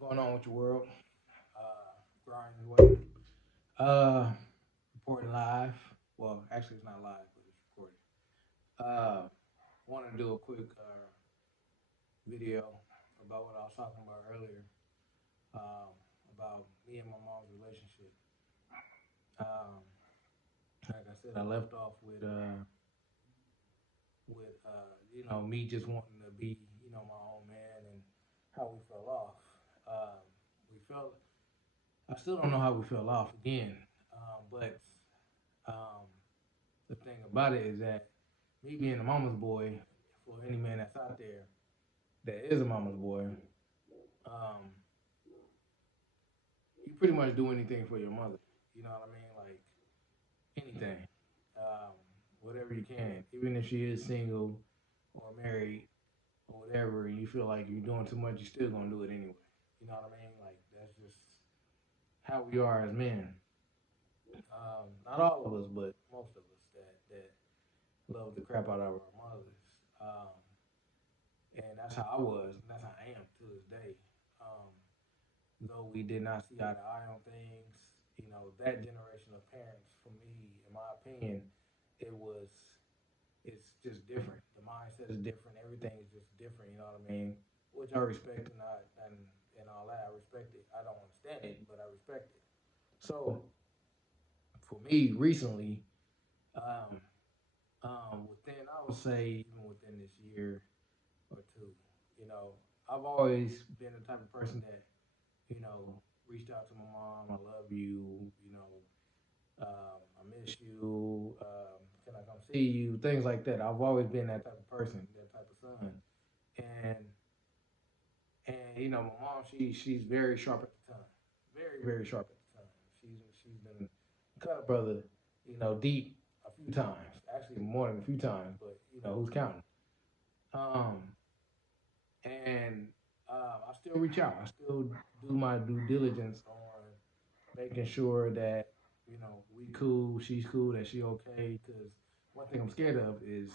going on with your world? Grinding away. Uh, Reporting live. Well, actually, it's not live, but it's recorded. Want to do a quick video about what I was talking about earlier, um, about me and my mom's relationship. Um, like I said, I left off with me just wanting to be my own man and how we fell off. Um, we felt. I still don't know how we fell off again, but um, the thing about it is that me being a mama's boy, for any man that's out there that is a mama's boy, um, you pretty much do anything for your mother. You know what I mean? Like anything, um, whatever you can, even if she is single or married or whatever, and you feel like you're doing too much, you're still gonna do it anyway. You know what I mean? Like that's just how we are as men. Not all of us, but most of us that love the crap out of our mothers. Um, and that's how I was, and that's how I am to this day. Um, though we did not see eye to eye on things, that generation of parents, for me, in my opinion, it was, it's just different. The mindset is different. Everything is just different. You know what I mean? Which I respect and all that. I respect it. I don't understand it, but I respect it. So for me, recently, um, within I would say even within this year or two, you know, I've always been the type of person that you know, reached out to my mom. I love you. I miss you. Can I come see you? Things like that. I've always been that type of person, that type of son. And my mom, she's very sharp at the tongue, very sharp at the tongue. She's been cut a brother, deep a few times. Actually, more than a few times. But who's counting? Um, and I still reach out. I still do my due diligence on making sure that we cool, she's cool, that she okay. Because one thing I'm scared of is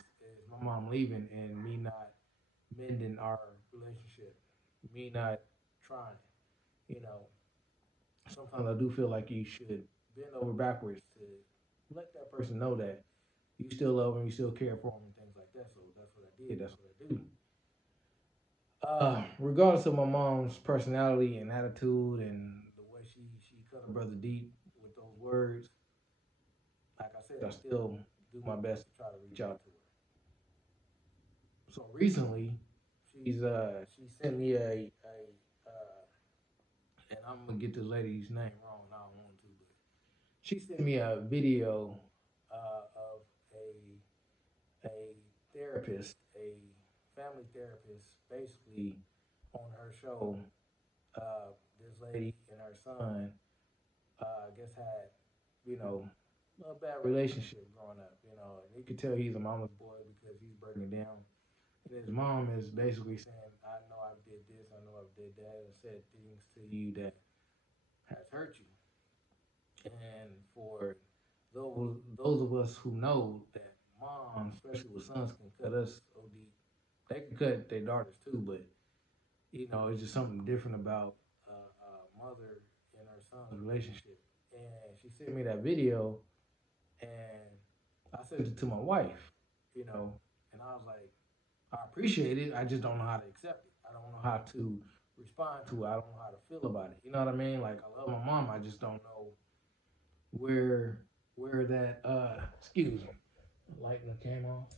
my mom leaving and me not mending our relationship, me not trying. You know, Sometimes I do feel like you should bend over backwards to let that person know that you still love them, you still care for them, and things like that. So that's what I did. That's what I do. Regardless of my mom's personality and attitude and the way she cut her brother deep with those words, like I said, I still do my best to try to reach out to her. So recently, she sent me and I'm gonna get this lady's name wrong. I don't want to, but she sent me a video of a therapist, a family therapist, basically on her show. This lady and her son, I guess, had you know a bad relationship growing up. And you could tell he's a mama's boy because he's breaking down. And his mom is basically saying, "I know I did this, I know I did that, and said things to you that has hurt you." And for those of us who know that moms, especially with sons, can cut us so deep. They can cut their daughters too, but it's just something different about a mother and her son's relationship. And she sent me that video, and I sent it to my wife, and I was like, I appreciate it. I just don't know how to accept it. I don't know how to respond to it. I don't know how to feel about it. You know what I mean? Like I love my mom. I just don't know where that excuse me, lighting the came off.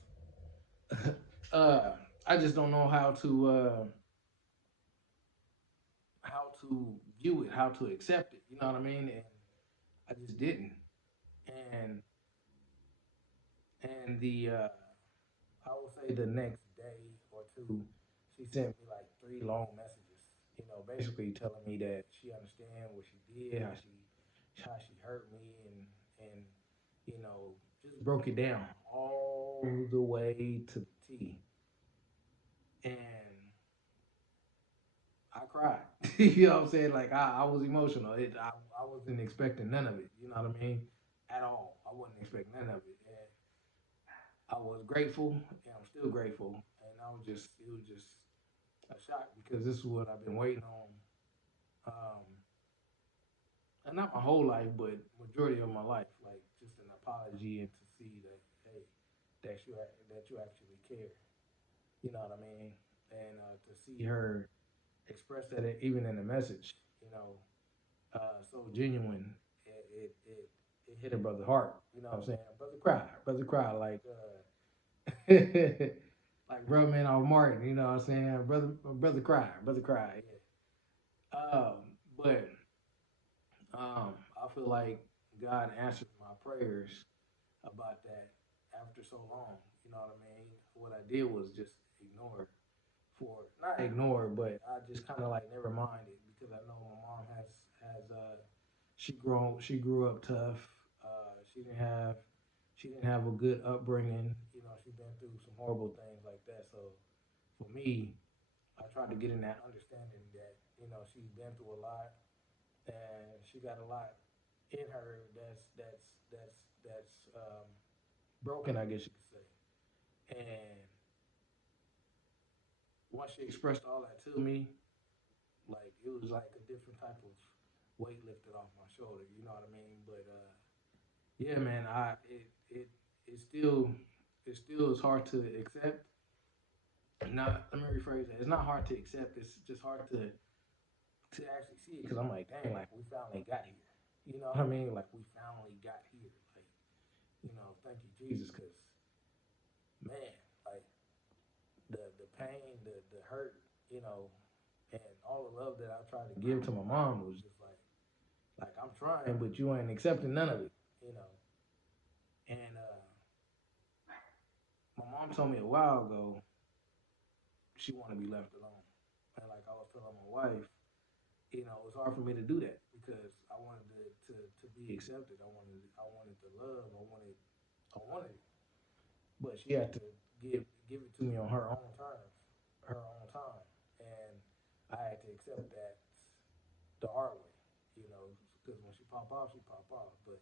I just don't know how to view it, how to accept it. You know what I mean? And I just didn't. And the I will say the next day or two, she sent me like three long messages. Basically telling me that she understand what she did, how she hurt me, and just broke it down all the way to the T. And I cried. You know what I'm saying? Like I was emotional. I wasn't expecting none of it. You know what I mean? At all. I wasn't expecting none of it. And I was grateful, and I'm still grateful. And it was just a shock because this is what I've been waiting on Um, and not my whole life, but majority of my life, like just an apology and to see that hey, that you actually care. You know what I mean? And to see her express that even in the message, you know, so genuine, it, it it it hit a brother heart. You know what I'm saying? Brother cry, like like bro man on Martin. You know what I'm saying? Brother cry. Yeah. But I feel like God answered my prayers about that after so long. You know what I mean? What I did was just ignore for not ignore, but I just kind of like never minded because I know my mom has she grew up tough. She didn't have a good upbringing. You know, she's been through some horrible things like that. So for me, I tried to get in that understanding that you know she's been through a lot and she got a lot in her that's broken, I guess you could say. And once she expressed all that to me, like it was like a different type of weight lifted off my shoulder. You know what I mean? But yeah, man, it still is hard to accept. Not let me rephrase that. It's not hard to accept. It's just hard to actually see it because I'm like, dang, like we finally got here. You know what I mean? Like we finally got here. Like you know, thank you Jesus, because man, like the pain, the hurt, you know, and all the love that I tried to give to my mom was just like I'm trying, but you ain't accepting none of it, you know. And my mom told me a while ago she wanted to be left alone, and like I was telling my wife, you know, it was hard for me to do that because I wanted to be accepted. I wanted the love. I wanted it, but she had to give it to me on her own terms, her own time, and I had to accept that the hard way, you know, because when she pop off. But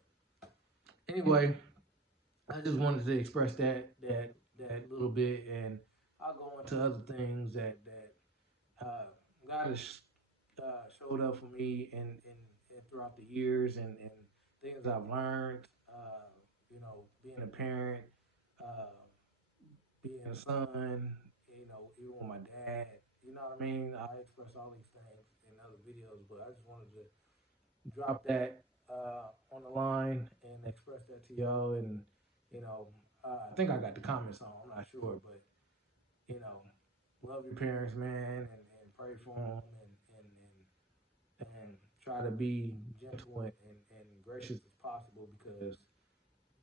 anyway, I just wanted to express that little bit, and I'll go into other things that God has showed up for me and throughout the years and things I've learned. You know, being a parent, uh, being a son. You know, even with my dad. You know what I mean? I express all these things in other videos, but I just wanted to drop that on the line and express that to y'all. And you know, I think I got the comments on. I'm not sure, but you know, love your parents, man, and pray for them, and try to be gentle and gracious as possible because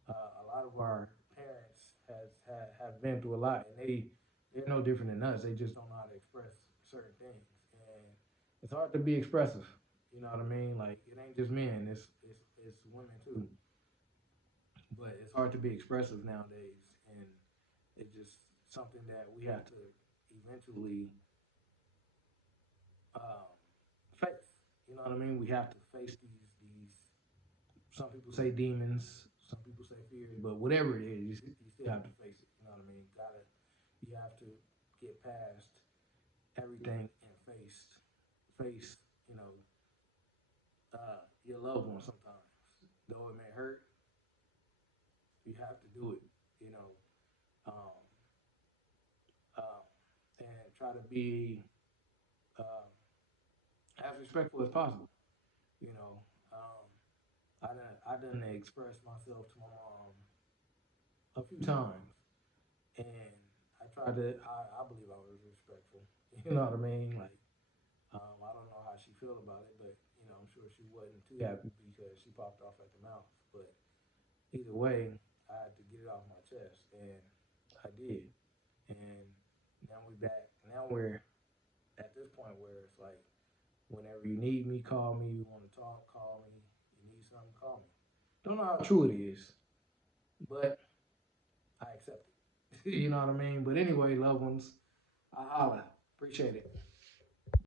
a lot of our parents have been through a lot, and they're no different than us. They just don't know how to express certain things, and it's hard to be expressive. You know what I mean? Like it ain't just men; it's women too. But it's hard to be expressive nowadays, and it's just something that we have to eventually um, face. You know what I mean? We have to face these. Some people say demons, some people say fears, but whatever it is, you still have to face it. You know what I mean? You have to get past everything and face. You know, your loved one sometimes. Though it may hurt, you have to do it. You know, um, um, and try to be um, as respectful as possible. You know, um, I done express myself to my mom a few times, and I tried to. I believe I was respectful. You know what I mean? Like, I don't know how she felt about it, but you know, I'm sure she wasn't too happy because she popped off at the mouth. But either way, I had to get it off my chest, and I did. And now we back. Now we're at this point where it's like, whenever you need me, call me. You want to talk, call me. You need something, call me. Don't know how true it is, but I accept it. You know what I mean? But anyway, loved ones, I holla. Appreciate it.